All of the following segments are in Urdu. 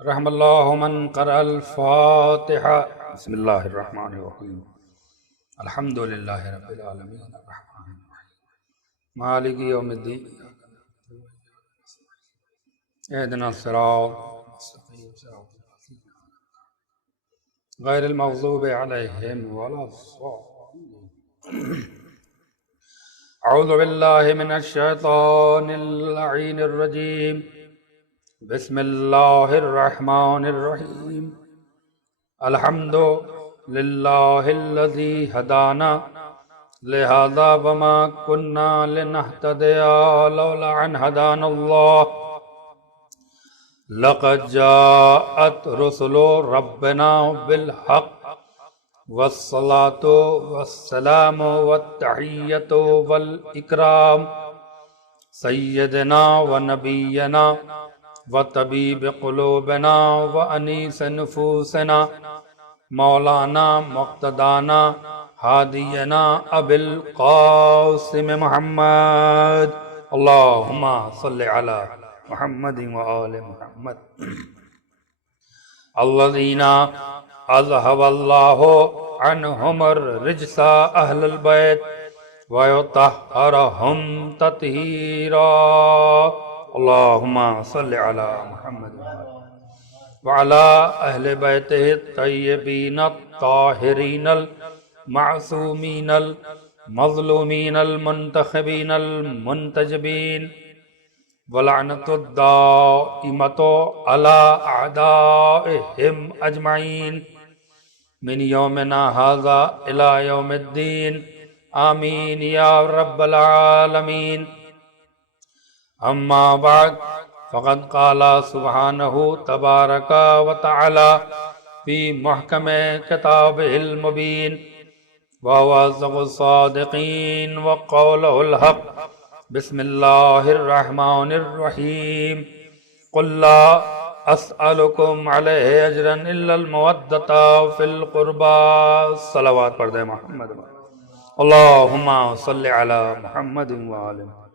رحم اللہ من قرأ الفاتحہ۔ بسم اللہ الرحمن الرحیم۔ الحمد للہ رب العالمین الرحمن الرحیم مالک یوم الدین اہدنا الصراط المستقیم غیر المغضوب علیہم ولا الضالین۔ اعوذ باللہ من الشیطان اللعین الرجیم۔ بسم اللہ الرحمن الرحیم۔ الحمد للہ الذی ہدانا لہذا وما کننا لنہتدی لولا ان ہدانا اللہ لقد جاءت رسل ربنا بالحق والصلاة والسلام والتحیۃ والاکرام سیدنا ونبینا وطبیب قلوبنا وانیس نفوسنا مولانا مقتدانا ہادینا ابی القاسم محمد اللہم صل علی محمد وآل محمد الذین اذہب اللہ عنہم الرجس اہل البیت ویطہرہم تطہیرا اللہم صل علی محمد وعلی اہل بیتہ الطیبین الطاہرین المعصومین المظلومین المنتخبین المنتجبین ولعنت الدائمۃ علی اعدائہم اجمعین من یومنا ھذا الی یوم الدین آمین یا رب العالمین۔ اما بعد فقد قال سبحانہ تبارک و تعالی فی محکم کتابہ المبین وهو اصدق الصادقین وقولہ الحق۔ بسم اللہ الرحمن الرحیم۔ قل لا اسألکم علیہ اجرا الا المودۃ فی القربى۔ صلوات پڑھ دیں محمد اللہم صل علی محمد وآل محمد۔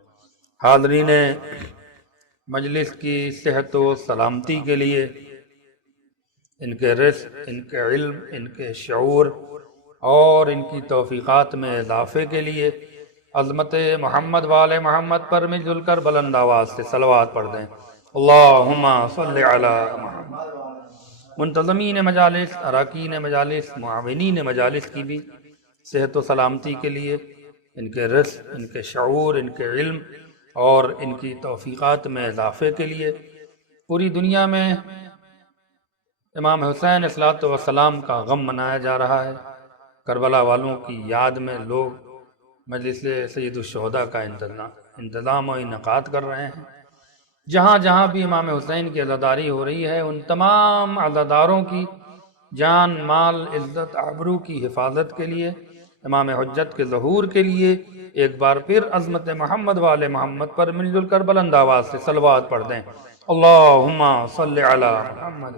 حاضرین مجلس کی صحت و سلامتی کے لیے، ان کے رزق، ان کے علم، ان کے شعور اور ان کی توفیقات میں اضافے کے لیے عظمت محمد وآل محمد پر مل جل کر بلند آواز سے صلوات پڑھ دیں اللہم صل علی محمد۔ منتظمین مجالس، اراکین مجالس، معاونین مجالس کی بھی صحت و سلامتی کے لیے، ان کے رزق، ان کے شعور، ان کے علم اور ان کی توفیقات میں اضافے کے لیے پوری دنیا میں امام حسین علیہ السلام کا غم منایا جا رہا ہے۔ کربلا والوں کی یاد میں لوگ مجلس سید الشہداء کا انتظام و انعقاد کر رہے ہیں۔ جہاں جہاں بھی امام حسین کی عزاداری ہو رہی ہے، ان تمام عزاداروں کی جان، مال، عزت، آبرو کی حفاظت کے لیے، امام حجت کے ظہور کے لیے ایک بار پھر عظمت محمد والے محمد پر مل جل کر بلند آواز سے صلوات پڑھ دیں اللہم صل علی محمد۔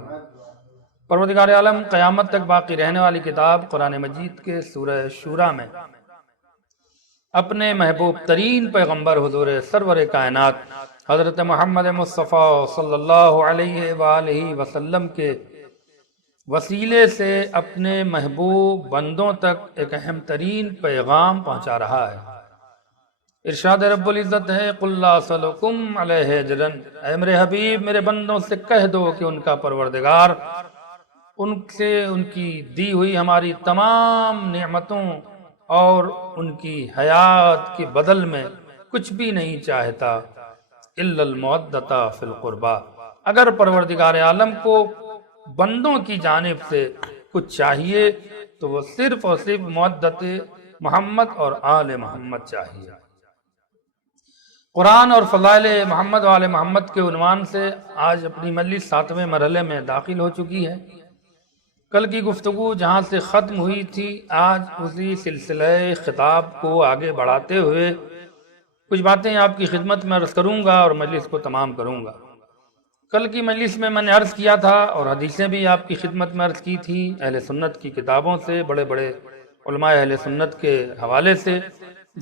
پروردگار عالم قیامت تک باقی رہنے والی کتاب قرآن مجید کے سورہ شورى میں اپنے محبوب ترین پیغمبر حضور سرور کائنات حضرت محمد مصطفیٰ صلی اللہ علیہ وآلہ وسلم کے وسیلے سے اپنے محبوب بندوں تک ایک اہم ترین پیغام پہنچا رہا ہے۔ ارشاد رب العزت ہے قل لا اسألکم علیہ اجرا، اے میرے حبیب میرے بندوں سے کہہ دو کہ ان کا پروردگار ان سے ان کی دی ہوئی ہماری تمام نعمتوں اور ان کی حیات کے بدل میں کچھ بھی نہیں چاہتا الا المودۃ فی القربى، اگر پروردگار عالم کو بندوں کی جانب سے کچھ چاہیے تو وہ صرف اور صرف مودت محمد اور آل محمد چاہیے۔ قرآن اور فضائل محمد و آل محمد کے عنوان سے آج اپنی مجلس 7ویں مرحلے میں داخل ہو چکی ہے۔ کل کی گفتگو جہاں سے ختم ہوئی تھی، آج اسی سلسلہ خطاب کو آگے بڑھاتے ہوئے کچھ باتیں آپ کی خدمت میں عرض کروں گا اور مجلس کو تمام کروں گا۔ کل کی مجلس میں نے عرض کیا تھا اور حدیثیں بھی آپ کی خدمت میں عرض کی تھی، اہل سنت کی کتابوں سے، بڑے بڑے علماء اہل سنت کے حوالے سے،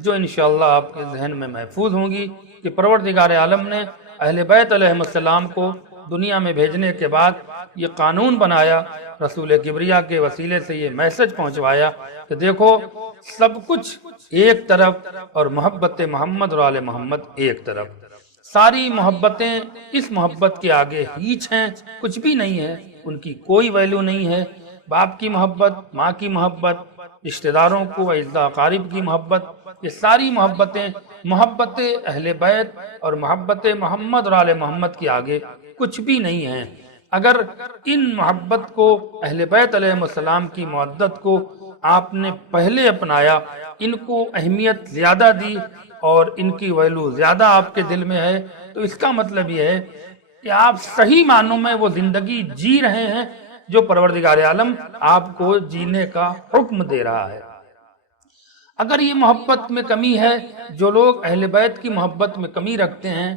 جو انشاءاللہ آپ کے ذہن میں محفوظ ہوں گی کہ پروردگار عالم نے اہل بیت علیہ السلام کو دنیا میں بھیجنے کے بعد یہ قانون بنایا، رسول کبریا کے وسیلے سے یہ میسج پہنچوایا کہ دیکھو سب کچھ ایک طرف اور محبت محمد اور آل محمد ایک طرف، ساری محبتیں اس محبت کے آگے ہیچ ہیں، کچھ بھی نہیں ہے، ان کی کوئی ویلیو نہیں ہے۔ باپ کی محبت، ماں کی محبت، رشتہ داروں کو، اعزاء اقارب کی محبت، یہ ساری محبتیں محبت اہل بیت اور محبت محمد اور آل محمد کے آگے کچھ بھی نہیں ہیں۔ اگر ان محبت کو، اہل بیت علیہ السلام کی مودت کو آپ نے پہلے اپنایا، ان کو اہمیت زیادہ دی اور ان کی ویلو زیادہ آپ کے دل میں ہے، تو اس کا مطلب یہ ہے کہ آپ صحیح معنوں میں وہ زندگی جی رہے ہیں جو پروردگار عالم آپ کو جینے کا حکم دے رہا ہے۔ اگر یہ محبت میں کمی ہے، جو لوگ اہل بیت کی محبت میں کمی رکھتے ہیں،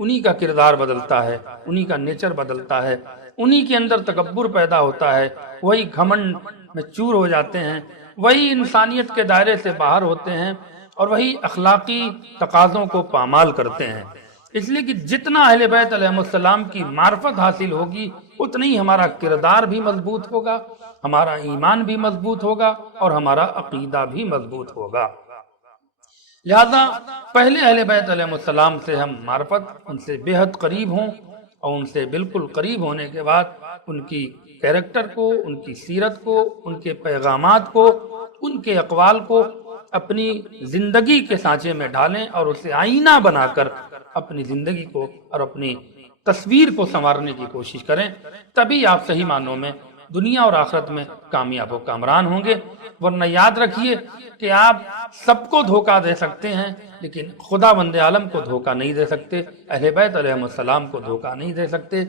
انہی کا کردار بدلتا ہے، انہی کا نیچر بدلتا ہے، انہی کے اندر تکبر پیدا ہوتا ہے، وہی گھمنڈ میں چور ہو جاتے ہیں، وہی انسانیت کے دائرے سے باہر ہوتے ہیں اور وہی اخلاقی تقاضوں کو پامال کرتے ہیں۔ اس لیے کہ جتنا اہل بیت علیہ السلام کی معرفت حاصل ہوگی، اتنا ہی ہمارا کردار بھی مضبوط ہوگا، ہمارا ایمان بھی مضبوط ہوگا اور ہمارا عقیدہ بھی مضبوط ہوگا۔ لہذا پہلے اہل بیت علیہ السلام سے ہم معرفت، ان سے بے حد قریب ہوں، اور ان سے بالکل قریب ہونے کے بعد ان کی کیریکٹر کو، ان کی سیرت کو، ان کے پیغامات کو، ان کے اقوال کو اپنی زندگی کے سانچے میں ڈالیں اور اسے آئینہ بنا کر اپنی زندگی کو اور اپنی تصویر کو سنوارنے کی کوشش کریں، تبھی آپ صحیح معنوں میں دنیا اور آخرت میں کامیاب و کامران ہوں گے۔ ورنہ یاد رکھیے کہ آپ سب کو دھوکہ دے سکتے ہیں لیکن خدا بند عالم کو دھوکہ نہیں دے سکتے، اہل بیت علیہ السلام کو دھوکہ نہیں دے سکتے۔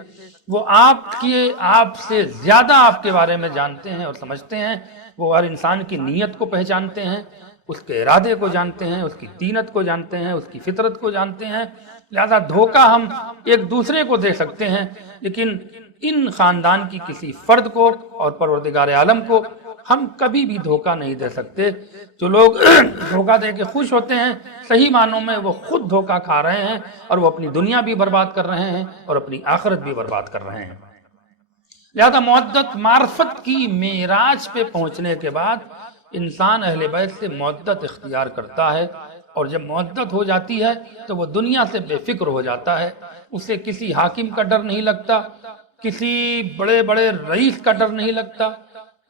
وہ آپ سے زیادہ آپ کے بارے میں جانتے ہیں اور سمجھتے ہیں، وہ ہر انسان کی نیت کو پہچانتے ہیں، اس کے ارادے کو جانتے ہیں، اس کی تینت کو جانتے ہیں، اس کی فطرت کو جانتے ہیں۔ لہذا دھوکہ ہم ایک دوسرے کو دے سکتے ہیں لیکن ان خاندان کی کسی فرد کو اور پروردگار عالم کو ہم کبھی بھی دھوکہ نہیں دے سکتے۔ جو لوگ دھوکہ دے کے خوش ہوتے ہیں، صحیح معنوں میں وہ خود دھوکہ کھا رہے ہیں اور وہ اپنی دنیا بھی برباد کر رہے ہیں اور اپنی آخرت بھی برباد کر رہے ہیں۔ لہذا مودت معرفت کی معراج پہ پہنچنے کے بعد انسان اہل بیت سے مودت اختیار کرتا ہے، اور جب مودت ہو جاتی ہے تو وہ دنیا سے بے فکر ہو جاتا ہے، اسے کسی حاکم کا ڈر نہیں لگتا، کسی بڑے بڑے رئیس کا ڈر نہیں لگتا،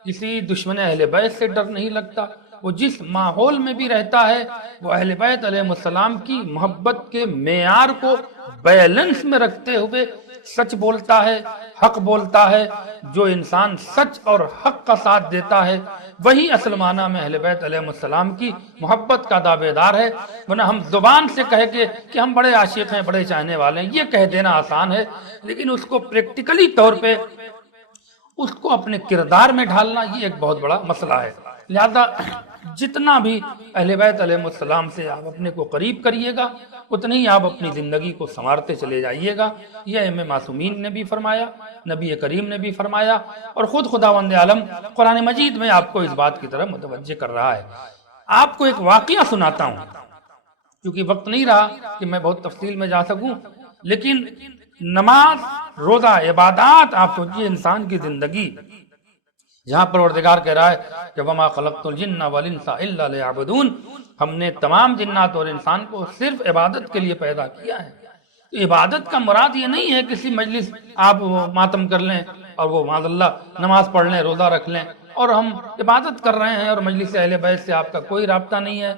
کسی دشمن اہل بیت سے ڈر نہیں لگتا۔ وہ جس ماحول میں بھی رہتا ہے وہ اہل بیت علیہ السلام کی محبت کے معیار کو بیلنس میں رکھتے ہوئے سچ بولتا ہے، حق بولتا ہے۔ جو انسان سچ اور حق کا ساتھ دیتا ہے وہی اصل معنی میں اہل بیت علیہ السلام کی محبت کا دعوے دار ہے۔ ورنہ ہم زبان سے کہہ کے کہ ہم بڑے عاشق ہیں، بڑے چاہنے والے ہیں، یہ کہہ دینا آسان ہے، لیکن اس کو پریکٹیکلی طور پہ اس کو اپنے کردار میں ڈھالنا یہ ایک بہت بڑا مسئلہ ہے۔ لہذا جتنا بھی اہل بیت علیہ السلام سے آپ اپنے کو قریب کریے گا، اتنی ہی آپ اپنی زندگی کو سنوارتے چلے جائیے گا۔ یہ ائمہ معصومین نے بھی فرمایا، نبی کریم نے بھی فرمایا، اور خود خداوند عالم قرآن مجید میں آپ کو اس بات کی طرف متوجہ کر رہا ہے۔ آپ کو ایک واقعہ سناتا ہوں، کیونکہ وقت نہیں رہا کہ میں بہت تفصیل میں جا سکوں، لیکن نماز، روزہ، عبادات، آپ سوچئے انسان کی زندگی جہاں پروردگار کہہ رہا ہے کہ وَمَا خَلَقْتُ الْجِنَّ وَالْإِنسَ إِلَّا لِيَعْبُدُونَ، ہم نے تمام جنات اور انسان کو صرف عبادت کے لیے پیدا کیا ہے۔ تو عبادت کا مراد یہ نہیں ہے کسی مجلس آپ ماتم کر لیں اور وہ معاذ اللہ نماز پڑھ لیں، روزہ رکھ لیں، اور ہم عبادت کر رہے ہیں اور مجلس اہل بیت سے آپ کا کوئی رابطہ نہیں ہے،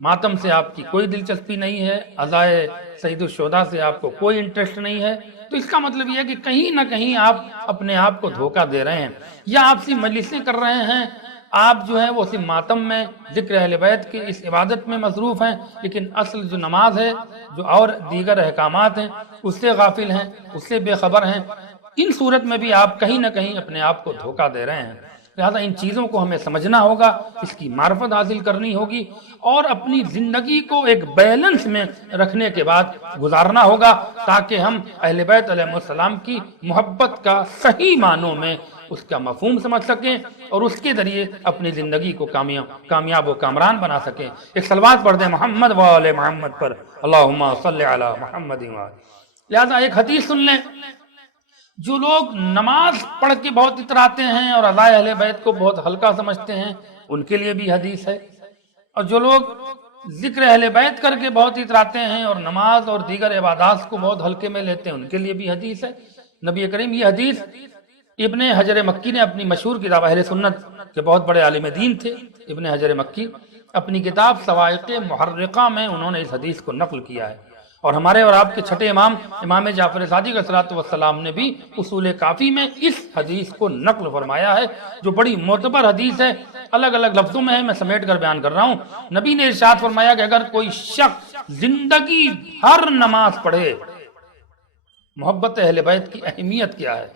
ماتم سے آپ کی کوئی دلچسپی نہیں ہے، عزائے سید الشہداء سے آپ کو کوئی انٹرسٹ نہیں ہے، تو اس کا مطلب یہ ہے کہ کہیں نہ کہیں آپ اپنے آپ کو دھوکہ دے رہے ہیں، یا آپ سی مجلسیں کر رہے ہیں، آپ جو ہیں وہ صرف ماتم میں ذکر اہل بیت کی اس عبادت میں مصروف ہیں، لیکن اصل جو نماز ہے، جو اور دیگر احکامات ہیں، اس سے غافل ہیں، اس سے بے خبر ہیں۔ ان صورت میں بھی آپ کہیں نہ کہیں اپنے آپ کو دھوکہ دے رہے ہیں۔ لہذا ان چیزوں کو ہمیں سمجھنا ہوگا، اس کی معرفت حاصل کرنی ہوگی، اور اپنی زندگی کو ایک بیلنس میں رکھنے کے بعد گزارنا ہوگا، تاکہ ہم اہل بیت علیہ السلام کی محبت کا صحیح معنوں میں اس کا مفہوم سمجھ سکیں اور اس کے ذریعے اپنی زندگی کو کامیاب و کامران بنا سکیں۔ ایک صلوات پڑھ دیں محمد و آل محمد پر، اللہم صلی علی محمد و آل۔ لہذا ایک حدیث سن لیں جو لوگ نماز پڑھ کے بہت اتراتے ہیں اور ادائے اہل بیت کو بہت ہلکا سمجھتے ہیں ان کے لیے بھی حدیث ہے، اور جو لوگ ذکر اہل بیت کر کے بہت اتراتے ہیں اور نماز اور دیگر عبادات کو بہت ہلکے میں لیتے ہیں ان کے لیے بھی حدیث ہے۔ نبی کریم یہ حدیث ابن حجر مکی نے اپنی مشہور کتاب، اہل سنت کے بہت بڑے عالم دین تھے ابن حجر مکی، اپنی کتاب صواعق محرقہ میں انہوں نے اس حدیث کو نقل کیا ہے، اور ہمارے اور آپ کے چھٹے امام امام جعفر صادق علیہ السلام نے بھی اصول کافی میں اس حدیث کو نقل فرمایا ہے، جو بڑی معتبر حدیث ہے، الگ الگ لفظوں میں ہے، میں سمیٹ کر بیان کر رہا ہوں۔ نبی نے ارشاد فرمایا کہ اگر کوئی شخص زندگی بھر نماز پڑھے، محبت اہل بیت کی اہمیت کیا ہے،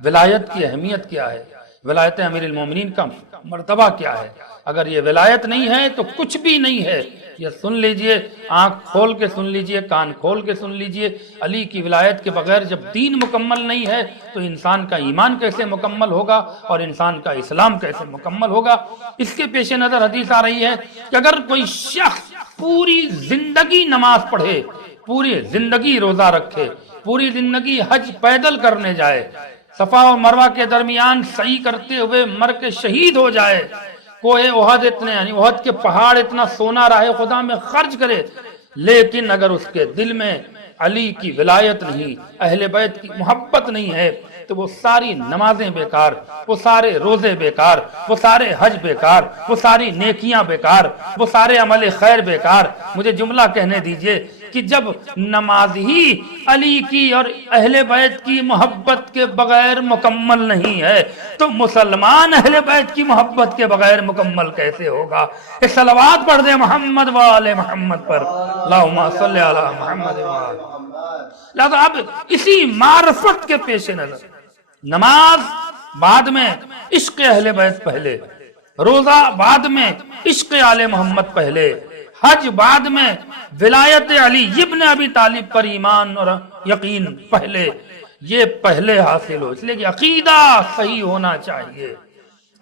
ولایت کی اہمیت کیا ہے، ولایت امیر المومنین کا مرتبہ کیا ہے، اگر یہ ولایت نہیں ہے تو کچھ بھی نہیں ہے، یہ سن لیجئے، آنکھ کھول کے سن لیجئے، کان کھول کے سن لیجئے، علی کی ولایت کے بغیر جب دین مکمل نہیں ہے تو انسان کا ایمان کیسے مکمل ہوگا اور انسان کا اسلام کیسے مکمل ہوگا۔ اس کے پیش نظر حدیث آ رہی ہے کہ اگر کوئی شخص پوری زندگی نماز پڑھے، پوری زندگی روزہ رکھے، پوری زندگی حج پیدل کرنے جائے، صفا اور مروہ کے درمیان سعی کرتے ہوئے مر کے شہید ہو جائے، کوہ احد اتنے یعنی احد کے پہاڑ اتنا سونا راہ خدا میں خرچ کرے، لیکن اگر اس کے دل میں علی کی ولایت نہیں، اہل بیت کی محبت نہیں ہے تو وہ ساری نمازیں بیکار، وہ سارے روزے بیکار، وہ سارے حج بیکار، وہ ساری نیکیاں بیکار، وہ سارے عمل خیر بیکار۔ مجھے جملہ کہنے دیجئے کہ جب نماز ہی علی کی اور اہل بیت کی محبت کے بغیر مکمل نہیں ہے تو مسلمان اہل بیت کی محبت کے بغیر مکمل کیسے ہوگا؟ ایک صلوات پڑھ دیں محمد و آل محمد پر، اللہم صلی علی محمد و آل محمد۔ لہذا اب اسی معرفت کے پیش نظر نماز بعد میں، عشق اہل بیت پہلے، روزہ بعد میں، عشق آل محمد پہلے، حج بعد میں، ولایت علی ابن ابی طالب پر ایمان اور یقین پہلے، یہ پہلے حاصل ہو، اس لیے کہ عقیدہ صحیح ہونا چاہیے۔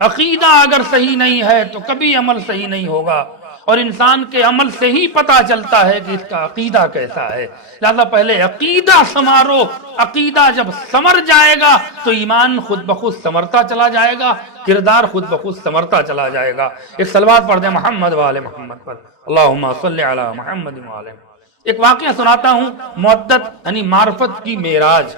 عقیدہ اگر صحیح نہیں ہے تو کبھی عمل صحیح نہیں ہوگا، اور انسان کے عمل سے ہی پتہ چلتا ہے کہ اس کا عقیدہ کیسا ہے۔ لہذا پہلے عقیدہ سنوارو، عقیدہ جب سمر جائے گا تو ایمان خود بخود سمرتا چلا جائے گا، کردار خود بخود سمرتا چلا جائے گا۔ ایک صلوات پڑھ دیں محمد و آل محمد پر، اللہم صلی علی محمد و آل محمد۔ ایک واقعہ سناتا ہوں، معدت یعنی معرفت کی معراج۔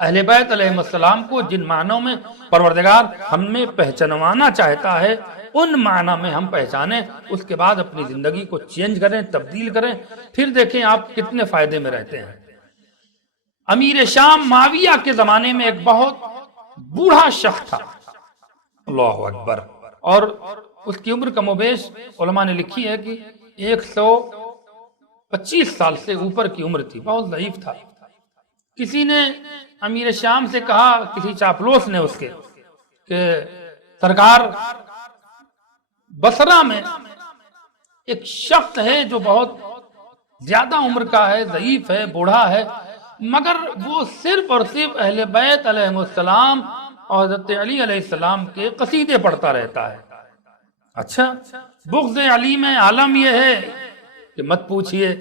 اہل بیت علیہ السلام کو جن معنوں میں پروردگار ہم میں پہچانوانا چاہتا ہے ان معنی میں ہم پہچانیں، اس کے بعد اپنی زندگی کو چینج کریں، تبدیل کریں، پھر دیکھیں آپ کتنے فائدے میں رہتے ہیں۔ امیر شام معاویہ کے زمانے میں ایک بہت بوڑھا شخص تھا، اللہ اکبر، اور اس کی عمر کم و بیش علماء نے لکھی ہے کہ 125 سال سے اوپر کی عمر تھی، بہت ضعیف تھا۔ کسی نے امیر شام سے کہا، کسی چاپلوس نے اس کے، کہ سرکار بصرہ میں ایک شخص ہے جو بہت زیادہ عمر کا ہے، ضعیف ہے، بوڑھا ہے، مگر وہ صرف اور صرف اہل بیت علیہ السلام اور حضرت علی علیہ السلام کے قصیدے پڑھتا رہتا ہے۔ اچھا، بغض علی میں عالم یہ ہے کہ مت پوچھئے،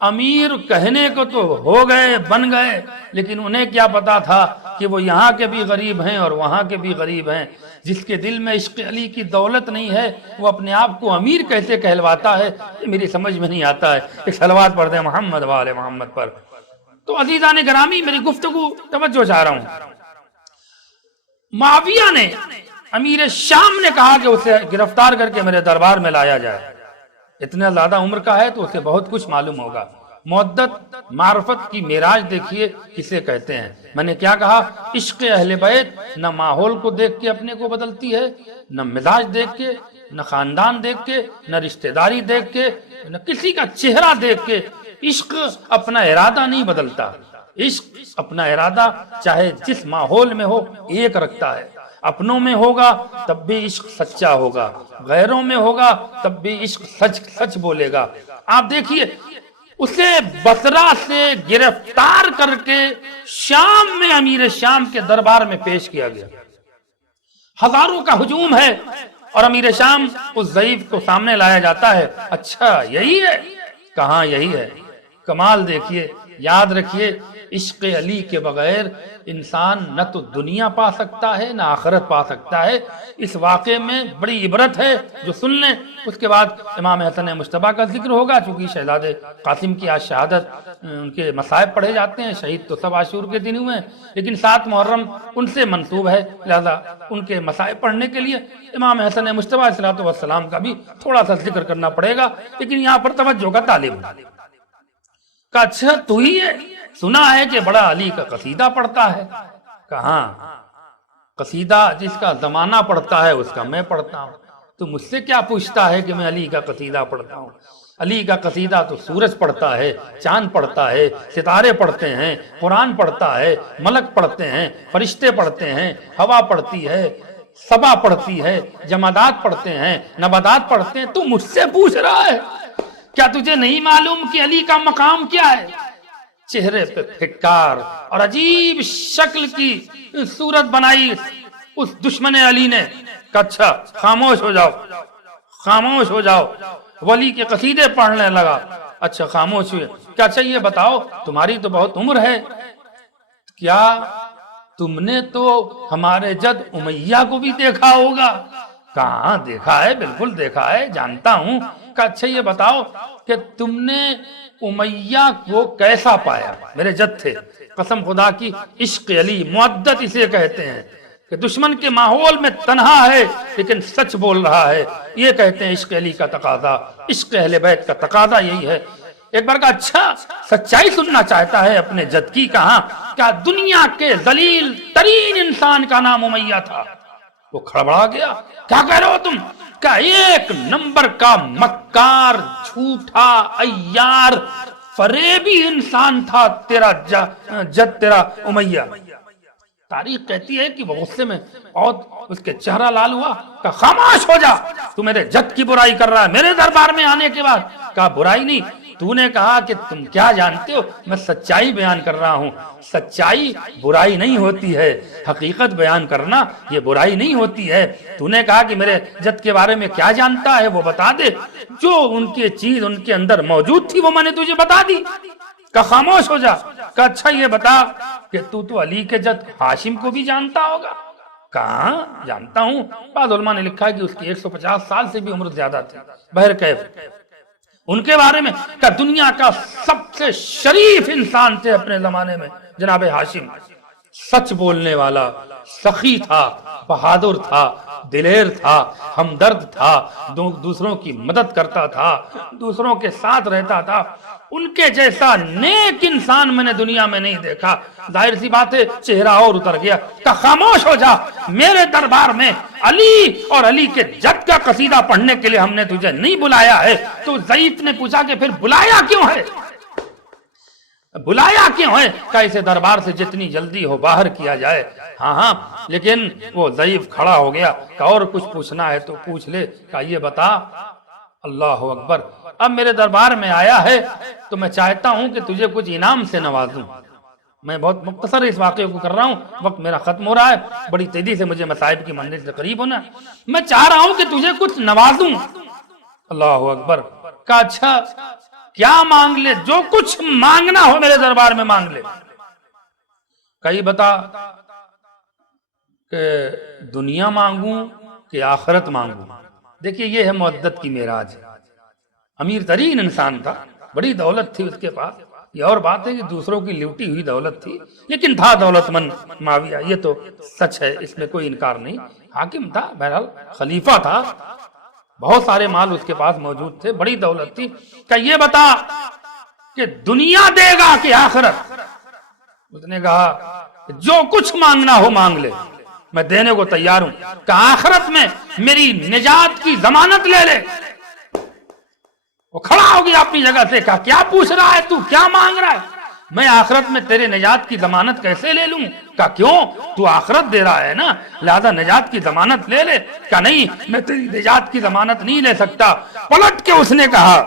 امیر کہنے کو تو ہو گئے، بن گئے، لیکن انہیں کیا پتا تھا کہ وہ یہاں کے بھی غریب ہیں اور وہاں کے بھی غریب ہیں۔ جس کے دل میں عشق علی کی دولت نہیں ہے وہ اپنے آپ کو امیر کیسے کہلواتا ہے، یہ میری سمجھ میں نہیں آتا ہے۔ ایک صلوات پڑھ دیں محمد و آل محمد پر۔ تو عزیزان گرامی، میری گفتگو توجہ چاہ رہا ہوں، معاویہ نے، امیر شام نے کہا کہ اسے گرفتار کر کے میرے دربار میں لایا جائے، اتنا زیادہ عمر کا ہے تو اسے بہت کچھ معلوم ہوگا۔ معدت معرفت کی معراج دیکھیے کسے کہتے ہیں۔ میں نے کیا کہا، عشق اہل بیت نہ ماحول کو دیکھ کے اپنے کو بدلتی ہے، نہ مزاج دیکھ کے، نہ خاندان دیکھ کے، نہ رشتہ داری دیکھ کے، نہ کسی کا چہرہ دیکھ کے۔ عشق اپنا ارادہ نہیں بدلتا، عشق اپنا ارادہ چاہے جس ماحول میں ہو ایک رکھتا ہے۔ اپنوں میں ہوگا تب بھی عشق سچا ہوگا، غیروں میں ہوگا تب بھی عشق سچ بولے گا۔ آپ دیکھیے، اسے بصرہ سے گرفتار کر کے شام میں امیر شام کے دربار میں پیش کیا گیا۔ ہزاروں کا ہجوم ہے اور امیر شام اس ضعیف کو سامنے لایا جاتا ہے۔ اچھا یہی ہے؟ کہاں یہی ہے؟ کمال دیکھیے، یاد رکھیے عشق علی کے بغیر انسان نہ تو دنیا پا سکتا ہے نہ آخرت پا سکتا ہے۔ اس واقعے میں بڑی عبرت ہے جو سن لیں۔ اس کے بعد امام حسن مجتبیٰ کا ذکر ہوگا، چونکہ شہزاد قاسم کی آج شہادت، ان کے مصائب پڑھے جاتے ہیں، شہید تو سب عاشور کے دن ہوئے ہیں، لیکن 7 محرم ان سے منسوب ہے، لہذا ان کے مصائب پڑھنے کے لیے امام حسن مجتبیٰ علیہ السلام کا بھی تھوڑا سا ذکر کرنا پڑے گا، لیکن یہاں پر توجہ کا طالب ہے کہ اچھا تو ہی ہے، سنا ہے کہ بڑا علی کا قصیدہ پڑھتا ہے۔ کہاں قصیدہ جس کا زمانہ پڑھتا ہے اس کا میں پڑھتا ہوں، تو مجھ سے کیا پوچھتا ہے کہ میں علی کا قصیدہ پڑھتا ہوں؟ علی کا قصیدہ تو سورج پڑھتا ہے، چاند پڑھتا ہے، ستارے پڑھتے ہیں، قرآن پڑھتا ہے، ملک پڑھتے ہیں، فرشتے پڑھتے ہیں، ہوا پڑھتی ہے، سبا پڑھتی ہے، جمادات پڑھتے ہیں، نباتات پڑھتے ہیں، تو مجھ سے پوچھ رہا ہے؟ کیا تجھے نہیں معلوم کہ علی کا مقام کیا ہے؟ چہرے پہ پھٹکار اور عجیب شکل کی صورت بنائی اس دشمن علی نے کہ اچھا خاموش ہو جاؤ، خاموش ہو جاؤ۔ ولی کے قصیدے پڑھنے لگا۔ اچھا خاموش ہوئے کہ اچھا یہ بتاؤ تمہاری تو بہت عمر ہے، کیا تم نے تو ہمارے جد امیہ کو بھی دیکھا ہوگا؟ کہاں دیکھا ہے، بالکل دیکھا ہے، جانتا ہوں۔ کہ اچھا یہ بتاؤ کہ تم نے امیہ کو کیسا پایا؟ میرے جد تھے، قسم خدا کی، عشق علی معدت اسے کہتے ہیں کہ دشمن کے ماحول میں تنہا ہے لیکن سچ بول رہا ہے، یہ کہتے ہیں عشق علی کا تقاضا، عشق اہل بیت کا تقاضا یہی ہے۔ ایک بار کہا اچھا سچائی سننا چاہتا ہے اپنے جد کی؟ کہاں؟ کیا دنیا کے ذلیل ترین انسان کا نام امیہ تھا؟ وہ کھڑبڑا گیا، کیا کہہ رہے ہو تم؟ کیا ایک نمبر کا مکار، جھوٹا، عیار، فریبی انسان تھا تیرا جد، تیرا امیہ۔ تاریخ کہتی ہے کہ وہ غصے میں بہت اس کے چہرہ لال ہوا، کہا خاموش ہو جا، تو میرے جد کی برائی کر رہا ہے میرے دربار میں آنے کے بعد۔ کہا برائی نہیں، تو نے کہا کہ تم کیا جانتے ہو، میں سچائی بیان کر رہا ہوں۔ سچائی برائی نہیں ہوتی ہے، حقیقت بیان کرنا یہ برائی نہیں ہوتی ہے۔ تو نے کہا کہ میرے جد کے بارے میں کیا جانتا ہے وہ بتا دے، جو ان کی چیز ان کے اندر موجود تھی وہ میں نے تجھے بتا دی۔ کہا خاموش ہو جا۔ کہا اچھا یہ بتا کہ تو علی کے جد ہاشم کو بھی جانتا ہوگا؟ کہاں جانتا ہوں، بعض علماء نے لکھا ہے کہ اس کی 150 سال سے بھی عمر زیادہ تھی۔ بہرکیف ان کے بارے میں کہ دنیا کا سب سے شریف انسان تھے اپنے زمانے میں جناب ہاشم، سچ بولنے والا، سخی تھا، بہادر تھا، دلیر تھا، ہمدرد تھا، دوسروں کی مدد کرتا تھا، دوسروں کے ساتھ رہتا تھا۔ ان کے جیسا نیک انسان میں نے دنیا میں نہیں دیکھا۔ ظاہر سی بات ہے چہرہ اور اتر گیا۔ کہ خاموش ہو جا، میرے دربار میں علی اور علی کے جد کا قصیدہ پڑھنے کے لیے ہم نے تجھے نہیں بلایا ہے۔ تو ضعیف نے پوچھا کہ پھر بلایا کیوں ہے؟ بلایا کیوں ہے؟ کہ اسے دربار سے جتنی جلدی ہو باہر کیا جائے۔ ہاں لیکن وہ ضعیف کھڑا ہو گیا کہ اور کچھ پوچھنا ہے تو پوچھ لے۔ کہ یہ بتا، اللہ اکبر، اب میرے دربار میں آیا ہے تو میں چاہتا ہوں کہ تجھے کچھ انعام سے نوازوں۔ میں بہت مختصر اس واقعے کو کر رہا ہوں، وقت میرا ختم ہو رہا ہے، بڑی تیزی سے مجھے مصائب کی منزل سے قریب ہونا ہے۔ میں چاہ رہا ہوں کہ تجھے کچھ نوازوں۔ اللہ اکبر۔ کہا اچھا کیا مانگ لے، جو کچھ مانگنا ہو میرے دربار میں مانگ لے۔ کہیں بتا کہ دنیا مانگوں کہ آخرت مانگوں؟ دیکھیے یہ ہے معدت کی معراج۔ امیر ترین انسان تھا، بڑی دولت تھی اس کے پاس، یہ اور بات ہے کہ دوسروں کی لوٹی ہوئی دولت تھی، لیکن تھا دولت مند معاویہ، یہ تو سچ ہے، اس میں کوئی انکار نہیں۔ حاکم تھا، بہرحال خلیفہ تھا، بہت سارے مال اس کے پاس موجود تھے، بڑی دولت تھی۔ کہ یہ بتا کہ دنیا دے گا کہ آخرت؟ اس نے کہا جو کچھ مانگنا ہو مانگ لے، میں دینے کو تیار ہوں۔ کہ آخرت میں میری نجات کی ضمانت لے لے۔ وہ کھڑا ہو گیا اپنی جگہ سے، کہا کیا پوچھ رہا ہے تو، کیا مانگ رہا ہے؟ میں آخرت میں تیرے نجات کی ضمانت کیسے لے لوں؟ کہا کیوں، تو آخرت دے رہا ہے نا، لہذا نجات کی ضمانت لے لے۔ کہا نہیں، میں تیری نجات کی ضمانت نہیں لے سکتا۔ پلٹ کے اس نے کہا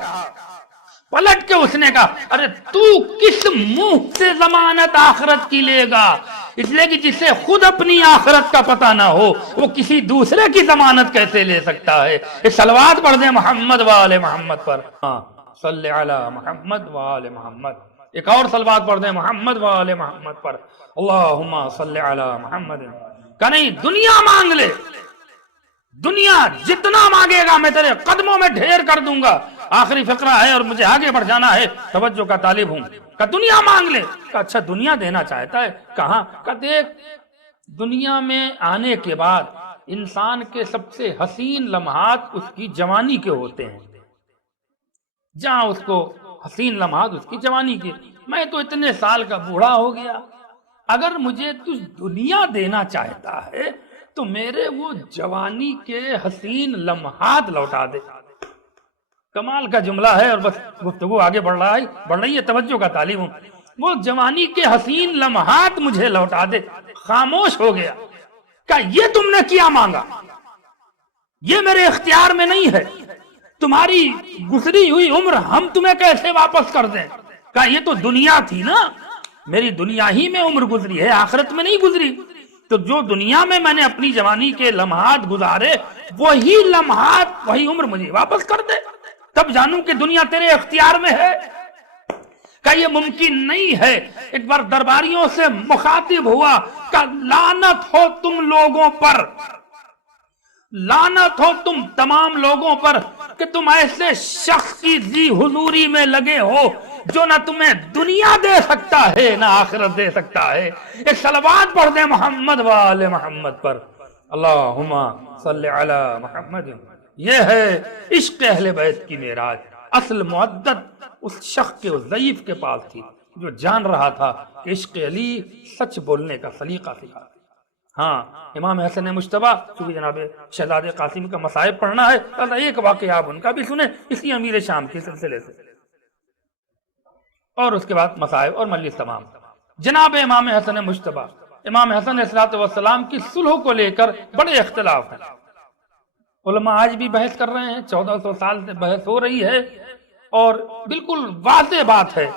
ارے تو کس منہ سے ضمانت آخرت کی لے گا؟ اس لیے کہ جسے خود اپنی آخرت کا پتہ نہ ہو وہ کسی دوسرے کی ضمانت کیسے لے سکتا ہے؟ یہ صلوات پڑھ دیں محمد و آل محمد پر، صلی علی محمد و آل محمد۔ ایک اور صلوات پڑھ دیں محمد و آل محمد پر، اللہم صلی علی محمد۔ کہ نہیں دنیا مانگ لے، دنیا جتنا مانگے گا میں تیرے قدموں میں ڈھیر کر دوں گا۔ آخری فقرہ ہے اور مجھے آگے بڑھ جانا ہے، توجہ کا طالب ہوں۔ کہ دنیا مانگ لے، کہ اچھا دنیا دینا چاہتا ہے، کہاں؟ کہ دیکھ دنیا میں آنے کے بعد انسان کے سب سے حسین لمحات اس کی جوانی کے ہوتے ہیں، جہاں اس کو حسین لمحات اس کی جوانی کے۔ میں تو اتنے سال کا بوڑھا ہو گیا، اگر مجھے تجھ دنیا دینا چاہتا ہے تو میرے وہ جوانی کے حسین لمحات لوٹا دے۔ کمال کا جملہ ہے، اور بس گفتگو آگے بڑھ رہی ہے، توجہ کا طالب ہوں۔ وہ جوانی کے حسین لمحات مجھے لوٹا دے۔ خاموش ہو گیا کہ یہ تم نے کیا مانگا، یہ میرے اختیار میں نہیں ہے، تمہاری گزری ہوئی عمر ہم تمہیں کیسے واپس کر دیں؟ کہ یہ تو دنیا تھی نا، میری دنیا ہی میں عمر گزری ہے، آخرت میں نہیں گزری، تو جو دنیا میں نے اپنی جوانی کے لمحات گزارے وہی لمحات وہی عمر مجھے واپس کر دے، تب جانوں کہ دنیا تیرے اختیار میں ہے۔ کہ یہ ممکن نہیں ہے۔ ایک بار درباریوں سے مخاطب ہوا کہ لعنت ہو تم لوگوں پر، لعنت ہو تم تمام لوگوں پر کہ تم ایسے شخص کی ذی حضوری میں لگے ہو جو نہ تمہیں دنیا دے سکتا ہے نہ آخرت دے سکتا ہے۔ ایک صلوات پڑھ دیں محمد و آل محمد پر، اللہم صلی علی محمد۔ یہ ہے عشق اہل بیت کی معراج۔ اصل معدت اس شخص کے، اس ضعیف کے پاس تھی جو جان رہا تھا کہ عشق علی سچ بولنے کا سلیقہ سکھاتا۔ ہاں امام حسن مجتبیٰ، چونکہ جناب شہزاد قاسم کا مصائب پڑھنا ہے، ایک واقعہ آپ ان کا بھی سنیں اسی امیر شام کے سلسلے سے، اور اس کے بعد مصائب اور مجلس تمام۔ جناب امام حسن مجتبیٰ، امام حسن علیہ الصلوۃ والسلام کی صلح کو لے کر بڑے اختلاف ہیں، علماء آج بھی بحث کر رہے ہیں، 1400 سال سے بحث ہو رہی ہے، اور بالکل واضح بات ہے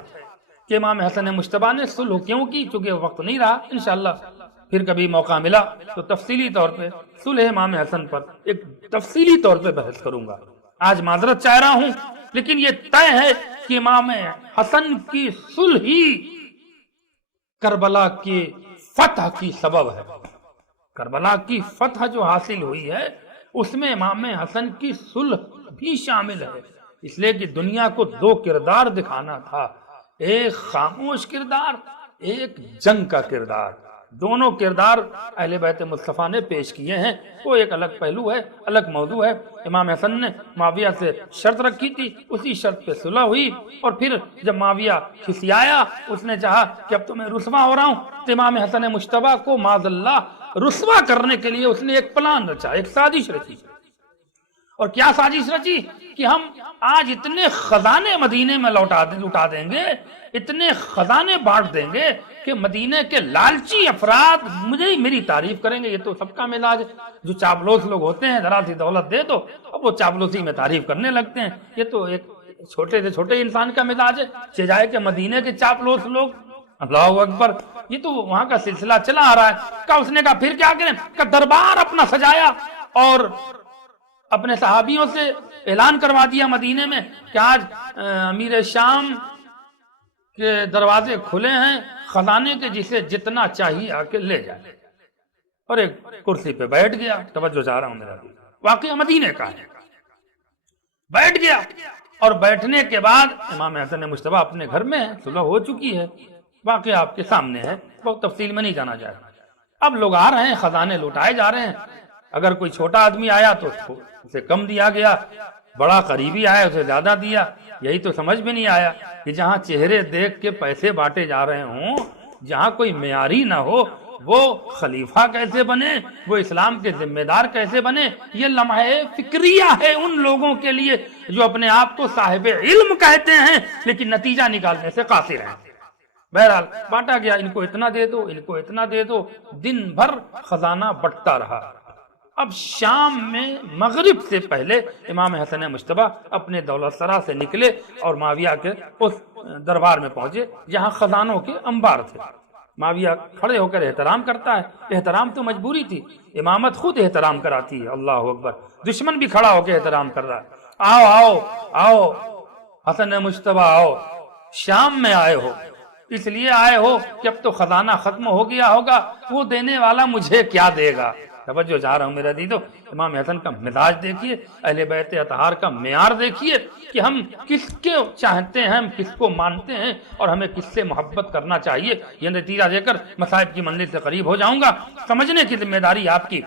کہ امام حسن مجتبیٰ نے صلح کیوں کی، چونکہ وقت نہیں رہا، انشاءاللہ پھر کبھی موقع ملا تو تفصیلی طور پہ صلح امام حسن پر ایک تفصیلی طور پہ بحث کروں گا۔ آج معذرت چاہ رہا ہوں، لیکن یہ طے ہے کہ امام حسن کی صلح ہی کربلا کی فتح کی سبب ہے۔ کربلا کی فتح جو حاصل ہوئی ہے اس میں امام حسن کی صلح بھی شامل ہے، اس لیے کہ دنیا کو دو کردار دکھانا تھا، ایک خاموش کردار، ایک جنگ کا کردار۔ دونوں کردار اہل بیت مصطفیٰ نے پیش کیے ہیں، وہ ایک الگ پہلو ہے، الگ موضوع ہے۔ امام حسن نے معاویہ سے شرط رکھی تھی، اسی شرط پہ صلح ہوئی، اور پھر جب معاویہ کھسیایا، اس نے چاہا کہ اب تو میں رسوا ہو رہا ہوں، تو امام حسن مجتبیٰ کو معاذ اللہ رسوا کرنے کے لیے اس نے ایک پلان رچا، ایک سازش رچی۔ اور کیا سازش رچی کہ ہم آج اتنے خزانے مدینے میں لوٹا دیں گے، اتنے خزانے بانٹ دیں گے کہ مدینے کے لالچی افراد مجھے ہی میری تعریف کریں گے۔ یہ تو سب کا مزاج ہے، جو چاپلوس لوگ ہوتے ہیں ذرا سی دولت دے دو اب وہ چاپلوسی میں تعریف کرنے لگتے ہیں۔ یہ تو ایک چھوٹے سے چھوٹے انسان کا مزاج ہے، چجائے کہ مدینے کے چاپلوس لوگ، اللہ اکبر، یہ تو وہاں کا سلسلہ چلا آ رہا ہے۔ کہ اس نے کہا پھر کیا کریں، کہ دربار اپنا سجایا اور اپنے صحابیوں سے اعلان کروا دیا مدینے میں کہ آج امیر شام کے دروازے کھلے ہیں، خزانے کے جسے جتنا چاہیے آ کے لے جائے۔ اور ایک کرسی پہ بیٹھ گیا، توجہ چاہ رہا ہوں میرا، واقعہ مدینے کا ہے، بیٹھ گیا، اور بیٹھنے کے بعد امام حسن مجتبیٰ اپنے گھر میں ہے، صلح ہو چکی ہے، واقعہ آپ کے سامنے ہے، بہت تفصیل میں نہیں جانا جائے۔ اب لوگ آ رہے ہیں، خزانے لوٹائے جا رہے ہیں، اگر کوئی چھوٹا آدمی آیا تو اس کو اسے کم دیا گیا، بڑا قریبی آیا اسے زیادہ دیا۔ یہی تو سمجھ میں نہیں آیا کہ جہاں چہرے دیکھ کے پیسے بانٹے جا رہے ہوں، جہاں کوئی معیاری نہ ہو، وہ خلیفہ کیسے بنے، وہ اسلام کے ذمہ دار کیسے بنے؟ یہ لمحہ فکریہ ہے ان لوگوں کے لیے جو اپنے آپ کو صاحب علم کہتے ہیں لیکن نتیجہ نکالنے سے قاصر ہیں۔ بہرحال بانٹا گیا، ان کو اتنا دے دو، ان کو اتنا دے دو، دن بھر خزانہ بٹتا رہا۔ اب شام میں مغرب سے پہلے امام حسن مجتبیٰ اپنے دولت سرا سے نکلے اور معاویہ کے اس دربار میں پہنچے جہاں خزانوں کے انبار تھے۔ معاویہ کھڑے ہو کر احترام کرتا ہے، احترام تو مجبوری تھی، امامت خود احترام کراتی ہے، اللہ اکبر، دشمن بھی کھڑا ہو کے احترام کر رہا ہے۔ آؤ آؤ آؤ حسن مجتبیٰ آؤ، شام میں آئے ہو، اس لیے آئے ہو کہ اب تو خزانہ ختم ہو گیا ہوگا، وہ دینے والا مجھے کیا دے گا؟ توجہ چاہ رہا ہوں میرا دیدو، امام حسن کا مزاج دیکھیے، اہل بیت اطہار کا معیار دیکھیے کہ ہم کس کے چاہتے ہیں، ہم کس کو مانتے ہیں اور ہمیں کس سے محبت کرنا چاہیے۔ یہ نتیجہ دے کر مصائب کی منزل سے قریب ہو جاؤں گا، سمجھنے کی ذمہ داری آپ کی۔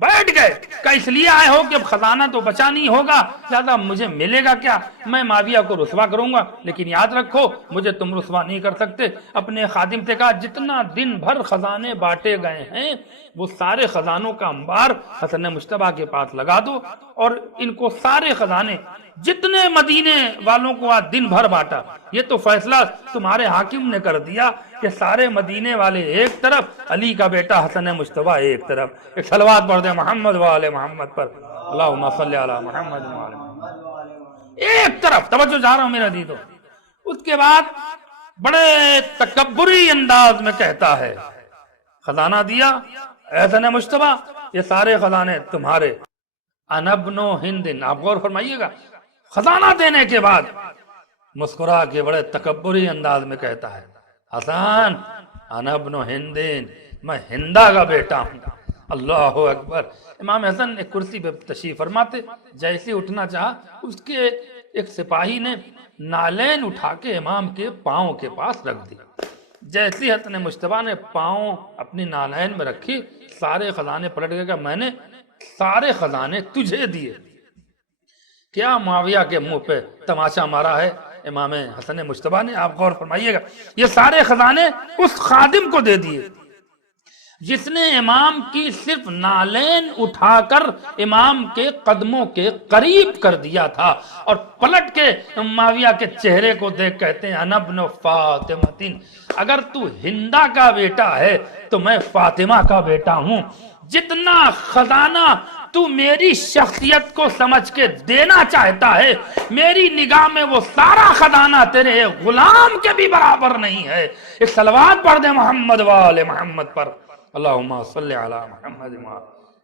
بیٹھ گئے کہ اس لیے آئے ہو کہ اب خزانہ تو بچا نہیں ہوگا، زیادہ مجھے ملے گا کیا؟ میں معاویہ کو رسوا کروں گا، لیکن یاد رکھو مجھے تم رسوا نہیں کر سکتے۔ اپنے خادم سے کہا جتنا دن بھر خزانے بانٹے گئے ہیں وہ سارے خزانوں کا انبار حسن مجتبیٰ کے پاس لگا دو، اور ان کو سارے خزانے جتنے مدینے والوں کو آج دن بھر بانٹا، یہ تو فیصلہ تمہارے حاکم نے کر دیا کہ سارے مدینے والے ایک طرف، علی کا بیٹا حسن مجتبیٰ ایک طرف۔ ایک صلوات پڑھ دیں محمد وآل محمد پر، اللہم صلی علی محمد وآل محمد۔ ایک طرف، توجہ جا رہا ہوں میرا دیدو۔ اس کے بعد بڑے تکبری انداز میں کہتا ہے خزانہ دیا حسن مجتبیٰ، یہ سارے خزانے تمہارے۔ انا ابن ہند، آپ غور فرمائیے گا، خزانہ دینے کے بعد مسکرا کے بڑے تکبری انداز میں کہتا ہے حسن انا ابن ہند، میں ہندا کا بیٹا ہوں۔ اللہ اکبر۔ امام حسن ایک کرسی پہ تشریف فرماتے، جیسے اٹھنا چاہا اس کے ایک سپاہی نے نالین اٹھا کے امام کے پاؤں کے پاس رکھ دیا۔ جیسے حسن مجتبیٰ نے پاؤں اپنی نالین میں رکھی، سارے خزانے پلٹ گئے کہ میں نے سارے خزانے تجھے دیے۔ کیا معاویہ کے منہ پہ تماشا مارا ہے امام حسن مجتبیٰ نے؟ آپ غور فرمائیے گا، یہ سارے خزانے اس خادم کو دے دیے جس نے امام کی صرف نالین اٹھا کر امام کے قدموں کے قریب کر دیا تھا، اور پلٹ کے معاویہ کے چہرے کو دیکھ کہتے ہیں انا ابن فاطمہ، اگر تو ہندا کا بیٹا ہے تو میں فاطمہ کا بیٹا ہوں۔ جتنا خزانہ تو میری شخصیت کو سمجھ کے دینا چاہتا ہے، میری نگاہ میں وہ سارا خزانہ تیرے غلام کے بھی برابر نہیں ہے۔ ایک صلوات پڑھ دے محمد وآل محمد پر، اللہم صلی علی محمد۔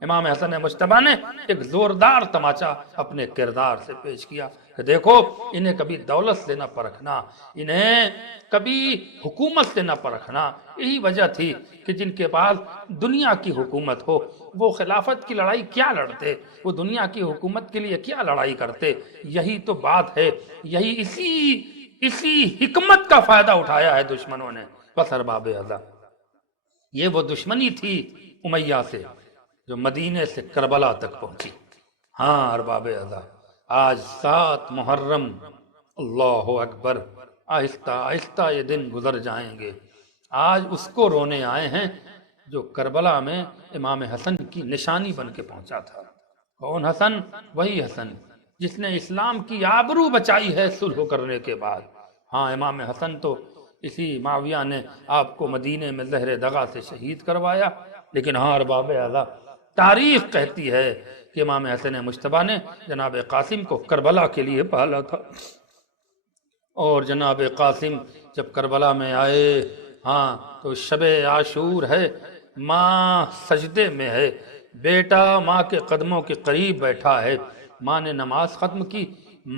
امام حسن مجتبیٰ نے ایک زوردار تماچا اپنے کردار سے پیش کیا کہ دیکھو انہیں کبھی دولت سے نہ پرکھنا، انہیں کبھی حکومت سے نہ پرکھنا۔ یہی وجہ تھی کہ جن کے پاس دنیا کی حکومت ہو وہ خلافت کی لڑائی کیا لڑتے، وہ دنیا کی حکومت کے لیے کیا لڑائی کرتے۔ یہی تو بات ہے، یہی اسی حکمت کا فائدہ اٹھایا ہے دشمنوں نے۔ بس ارباب ازا، یہ وہ دشمنی تھی امیہ سے جو مدینے سے کربلا تک پہنچی۔ ہاں ارباب ازا، آج 7 محرم، اللہ اکبر، آہستہ آہستہ یہ دن گزر جائیں گے۔ آج اس کو رونے آئے ہیں جو کربلا میں امام حسن کی نشانی بن کے پہنچا تھا۔ کون حسن؟ وہی حسن جس نے اسلام کی آبرو بچائی ہے صلح کرنے کے بعد۔ ہاں امام حسن تو اسی معاویہ نے آپ کو مدینے میں زہر دغا سے شہید کروایا، لیکن ہاں ارباب اعلیٰ، تاریخ کہتی ہے کہ امام حسن مجتبیٰ نے جناب قاسم کو کربلا کے لیے پالا تھا، اور جناب قاسم جب کربلا میں آئے، ہاں تو شب عاشور ہے، ماں سجدے میں ہے، بیٹا ماں کے قدموں کے قریب بیٹھا ہے۔ ماں نے نماز ختم کی،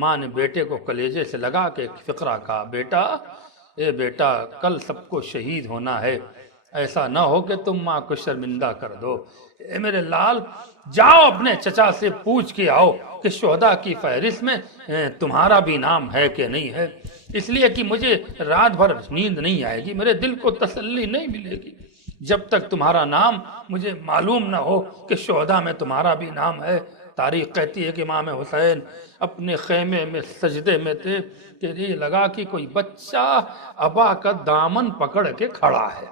ماں نے بیٹے کو کلیجے سے لگا کے ایک فقرہ کہا، بیٹا اے بیٹا، کل سب کو شہید ہونا ہے، ایسا نہ ہو کہ تم ماں کو شرمندہ کر دو۔ اے میرے لال، جاؤ اپنے چچا سے پوچھ کے آؤ کہ شہداء کی فہرست میں تمہارا بھی نام ہے کہ نہیں ہے، اس لیے کہ مجھے رات بھر نیند نہیں آئے گی، میرے دل کو تسلی نہیں ملے گی جب تک تمہارا نام مجھے معلوم نہ ہو کہ شہداء میں تمہارا بھی نام ہے۔ تاریخ کہتی ہے کہ امام حسین اپنے خیمے میں سجدے میں تھے کہ یہ لگا کہ کوئی بچہ ابا کا دامن پکڑ کے کھڑا ہے۔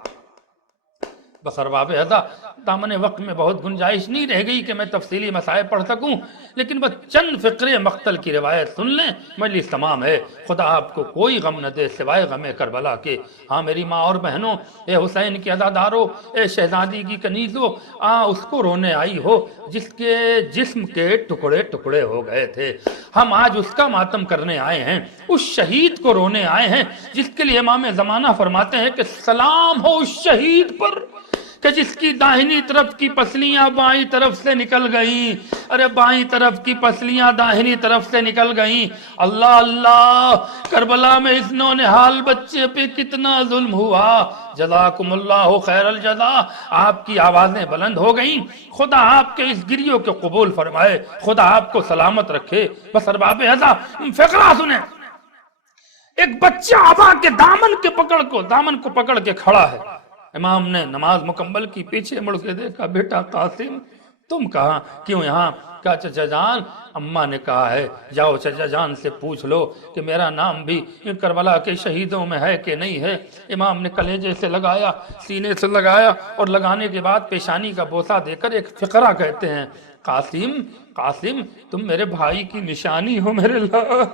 بس ارباب اعلیٰ، دامن وقت میں بہت گنجائش نہیں رہ گئی کہ میں تفصیلی مسائل پڑھ سکوں، لیکن بس چند فقرے مقتل کی روایت سن لیں، مجلس تمام ہے۔ خدا آپ کو کوئی غم نہ دے سوائے غم کربلا کے۔ ہاں میری ماں اور بہنوں، اے حسین کے عزادارو، اے شہزادی کی کنیزو، اس کو رونے آئی ہو جس کے جسم کے ٹکڑے ٹکڑے ہو گئے تھے۔ ہم آج اس کا ماتم کرنے آئے ہیں، اس شہید کو رونے آئے ہیں جس کے لیے امام زمانہ فرماتے ہیں کہ سلام ہو اس شہید پر کہ جس کی داہنی طرف کی پسلیاں بائیں طرف سے نکل گئیں، ارے بائیں طرف کی پسلیاں داہنی طرف سے نکل گئیں۔ اللہ اللہ، کربلا میں اس نونہال بچے پہ کتنا ظلم ہوا، جزاکم اللہ خیر الجزا۔ آپ کی آوازیں بلند ہو گئیں، خدا آپ کے اس گریوں کو قبول فرمائے، خدا آپ کو سلامت رکھے۔ بس ارباب عزا فقرہ سنیں، ایک بچہ آبا کے دامن کو پکڑ کے کھڑا ہے۔ امام نے نماز مکمل کی، پیچھے مڑ کے دیکھا، بیٹا قاسم تم کہاں، کیوں یہاں؟ کہا چچا جان اماں نے کہا ہے جاؤ چچا جان سے پوچھ لو کہ میرا نام بھی کربلا کے شہیدوں میں ہے کہ نہیں ہے۔ امام نے کلیجے سے لگایا، سینے سے لگایا، اور لگانے کے بعد پیشانی کا بوسہ دے کر ایک فقرہ کہتے ہیں، قاسم قاسم تم میرے بھائی کی نشانی ہو میرے لال،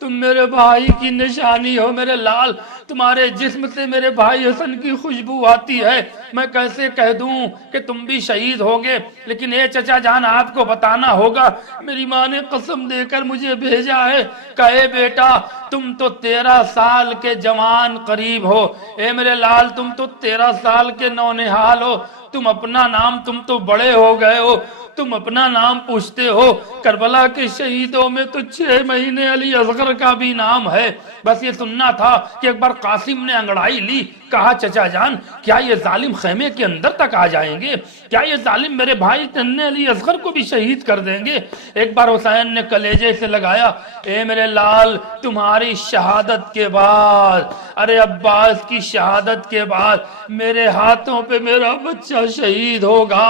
تم میرے بھائی کی نشانی ہو میرے لال، تمہارے جسم سے میرے بھائی حسن کی خوشبو آتی ہے، میں کیسے کہہ دوں کہ تم بھی شہید ہوگے، لیکن اے چچا جان آپ کو بتانا ہوگا، میری ماں نے قسم دے کر مجھے بھیجا ہے، کہے بیٹا تم تو 13 سال کے جوان قریب ہو، اے میرے لال تم تو 13 سال کے نونہال ہو، تم اپنا نام، تم تو بڑے ہو گئے ہو، تم اپنا نام پوچھتے ہو، کربلا کے شہیدوں میں تو 6 مہینے علی اصغر کا بھی نام ہے۔ بس یہ سننا تھا کہ ایک بار قاسم نے انگڑائی لی، کہا چچا جان کیا یہ ظالم خیمے کے اندر تک آ جائیں گے؟ کیا یہ ظالم میرے بھائی ننھے علی اصغر کو بھی شہید کر دیں گے؟ ایک بار حسین نے کلیجے سے لگایا، اے میرے لال تمہاری شہادت کے بعد، ارے عباس کی شہادت کے بعد میرے ہاتھوں پہ میرا بچہ شہید ہوگا۔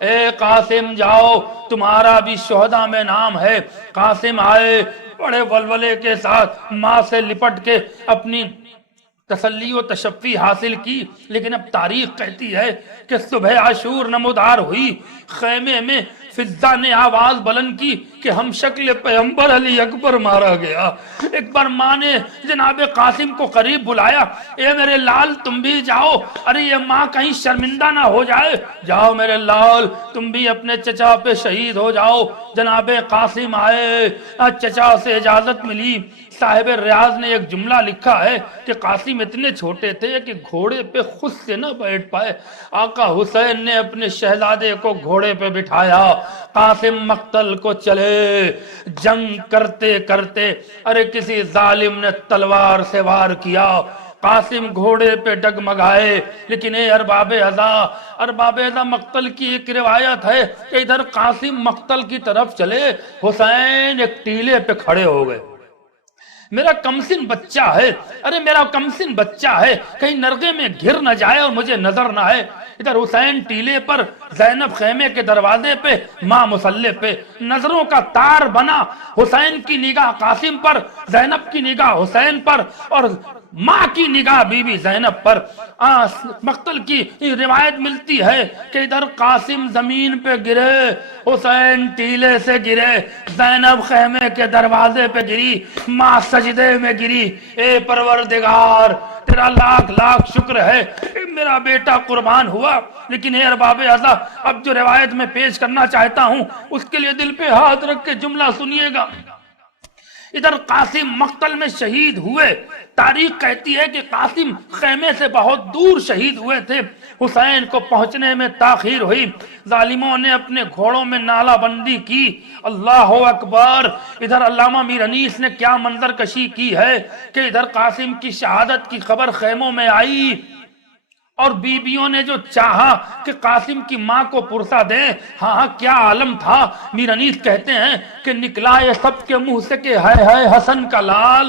اے قاسم جاؤ تمہارا بھی شہداء میں نام ہے۔ قاسم آئے بڑے ولولے کے ساتھ، ماں سے لپٹ کے اپنی تسلی و تشفی حاصل کی، لیکن اب تاریخ کہتی ہے کہ صبح عاشور نمودار ہوئی، خیمے میں فضا نے آواز بلند کی کہ ہم شکل پیغمبر علی اکبر مارا گیا۔ ایک بار ماں نے جناب قاسم کو قریب بلایا، اے میرے لال تم بھی جاؤ، ارے یہ ماں کہیں شرمندہ نہ ہو جائے، جاؤ میرے لال تم بھی اپنے چچا پہ شہید ہو جاؤ۔ جناب قاسم آئے، چچا سے اجازت ملی۔ صاحب ریاض نے ایک جملہ لکھا ہے کہ قاسم اتنے چھوٹے تھے کہ گھوڑے پہ خود سے نہ بیٹھ پائے، آقا حسین نے اپنے شہزادے کو گھوڑے پہ بٹھایا، قاسم مقتل کو چلے، جنگ کرتے کرتے ارے کسی ظالم نے تلوار سے وار کیا، قاسم گھوڑے پہ ڈگمگائے، لیکن اے ارباب عزا مقتل کی ایک روایت ہے کہ ادھر قاسم مقتل کی طرف چلے، حسین ایک ٹیلے پہ کھڑے ہو گئے، میرا کمسن بچہ ہے، ارے میرا کمسن بچہ ہے، کہیں نرغے میں گر نہ جائے اور مجھے نظر نہ آئے۔ ادھر حسین ٹیلے پر، زینب خیمے کے دروازے پہ، ماں مسلح پہ، نظروں کا تار بنا، حسین کی نگاہ قاسم پر، زینب کی نگاہ حسین پر، اور ماں کی نگاہ بی بی زینب پر۔ مقتل کی روایت ملتی ہے کہ ادھر قاسم زمین پہ گرے، حسین ٹیلے سے گرے، زینب خیمے کے دروازے پہ گری، ماں سجدے میں گری۔ اے پروردگار تیرا لاکھ لاکھ شکر ہے میرا بیٹا قربان ہوا، لیکن اے ارباب عزا اب جو روایت میں پیش کرنا چاہتا ہوں اس کے لیے دل پہ ہاتھ رکھ کے جملہ سنیے گا۔ ادھر قاسم مقتل میں شہید ہوئے، تاریخ کہتی ہے کہ قاسم خیمے سے بہت دور شہید ہوئے تھے، حسین کو پہنچنے میں تاخیر ہوئی، ظالموں نے اپنے گھوڑوں میں نالہ بندی کی، اللہ اکبر۔ ادھر علامہ میر انیس نے کیا منظر کشی کی ہے کہ ادھر قاسم کی شہادت کی خبر خیموں میں آئی، اور بیویوں نے جو چاہا کہ قاسم کی ماں کو پرسا دیں، ہاں کیا عالم تھا۔ میر انیس کہتے ہیں کہ نکلا یہ سب کے منہ سے کہ ہے حسن کا لال۔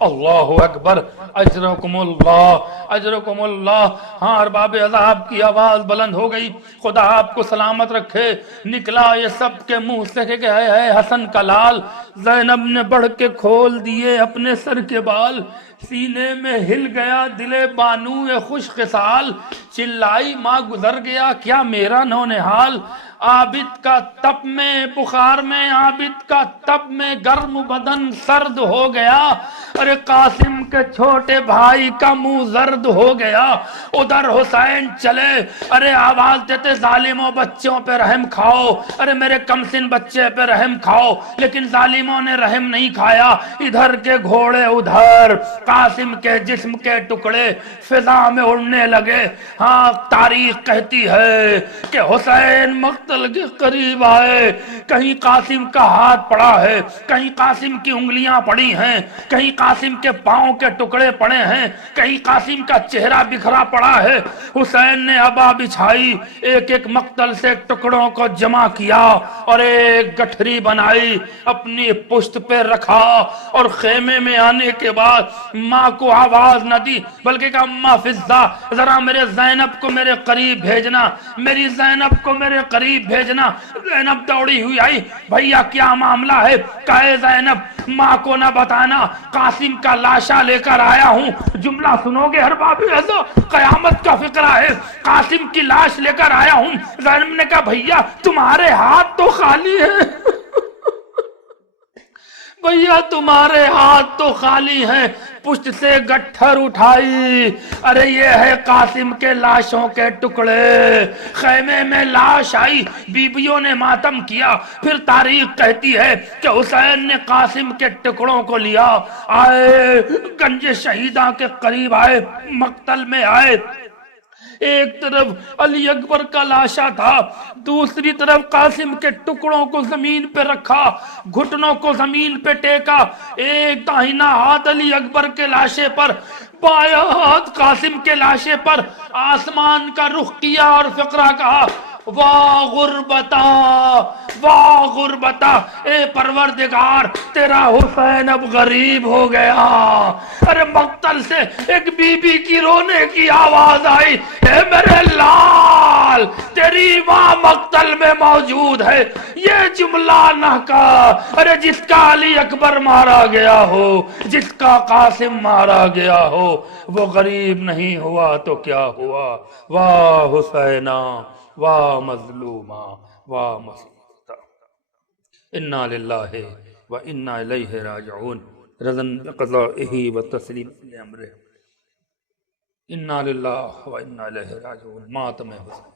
اللہ اکبر، اجرکم اللہ اجرکم اللہ۔ ہاں ارباب عذاب کی آواز بلند ہو گئی، خدا آپ کو سلامت رکھے۔ نکلا یہ سب کے منہ سے کہ ہے حسن کا لال۔ زینب نے بڑھ کے کھول دیے اپنے سر کے بال، سینے میں ہل گیا دل بانو خوش خصال، چلائی ماں گزر گیا کیا میرا نونہال۔ عابد کا تپ میں بخار میں، عابد کا تپ میں گرم بدن سرد ہو گیا۔ ارے قاسم کے چھوٹے بھائی کا منہ زرد ہو گیا۔ ادھر حسین چلے، ارے آواز دیتے ظالموں بچوں پہ رحم کھاؤ، ارے میرے کمسن بچے پہ رحم کھاؤ، لیکن ظالموں نے رحم نہیں کھایا۔ ادھر کے گھوڑے ادھر، قاسم کے جسم کے ٹکڑے فضا میں اڑنے لگے۔ ہاں تاریخ کہتی ہے کہ حسین مقتل کے قریب آئے، کہیں قاسم کا ہاتھ پڑا ہے، کہیں قاسم کی انگلیاں پڑی ہیں، کہیں قاسم کے پاؤں کے ٹکڑے پڑے ہیں، کہیں قاسم کا چہرہ بکھرا پڑا ہے۔ حسین نے ابا بچھائی، ایک ایک مقتل سے ٹکڑوں کو جمع کیا اور ایک گٹھری بنائی، اپنی پشت پہ رکھا، اور خیمے میں آنے کے بعد ماں کو آواز نہ دی بلکہ کہا اماں فضہ ذرا میرے زینب کو میرے قریب بھیجنا، میری زینب کو میرے قریب بھیجنا۔ زینب دوڑی ہوئی آئی، بھیا کیا معاملہ ہے؟ کہے زینب ماں کو نہ بتانا، قاسم کا لاشا لے کر آیا ہوں۔ جملہ سنو گے ہر بابی ایسا قیامت کا فکرہ ہے، قاسم کی لاش لے کر آیا ہوں۔ زینب نے کہا بھیا تمہارے ہاتھ تو خالی ہیں، بھیا تمہارے ہاتھ تو خالی ہیں۔ پشت سے گٹھر اٹھائی، ارے یہ ہے قاسم کے لاشوں کے ٹکڑے۔ خیمے میں لاش آئی، بیبیوں نے ماتم کیا۔ پھر تاریخ کہتی ہے کہ حسین نے قاسم کے ٹکڑوں کو لیا، آئے گنج شہیدہ کے قریب آئے، مقتل میں آئے۔ ایک طرف علی اکبر کا لاشا تھا، دوسری طرف قاسم کے ٹکڑوں کو زمین پہ رکھا، گھٹنوں کو زمین پہ ٹیکا، ایک داہنا ہاتھ علی اکبر کے لاشے پر، بایاں ہاتھ قاسم کے لاشے پر، آسمان کا رخ کیا اور فقرہ کہا واہ غربتا واہ غربتا، اے پروردگار تیرا حسین اب غریب ہو گیا۔ ارے مقتل سے ایک بی بی کی رونے کی آواز آئی، اے میرے لال تیری ماں مقتل میں موجود ہے۔ یہ جملہ نہ کہا، ارے جس کا علی اکبر مارا گیا ہو، جس کا قاسم مارا گیا ہو، وہ غریب نہیں ہوا تو کیا ہوا؟ واہ حسینہ واہ مظلومہ واہ مسیحتا، انا للہ و انا الیہ راجعون، رضن بقضائہ و تسلیم امرہ، انا للہ و انا الیہ راجعون، ماتم حسین۔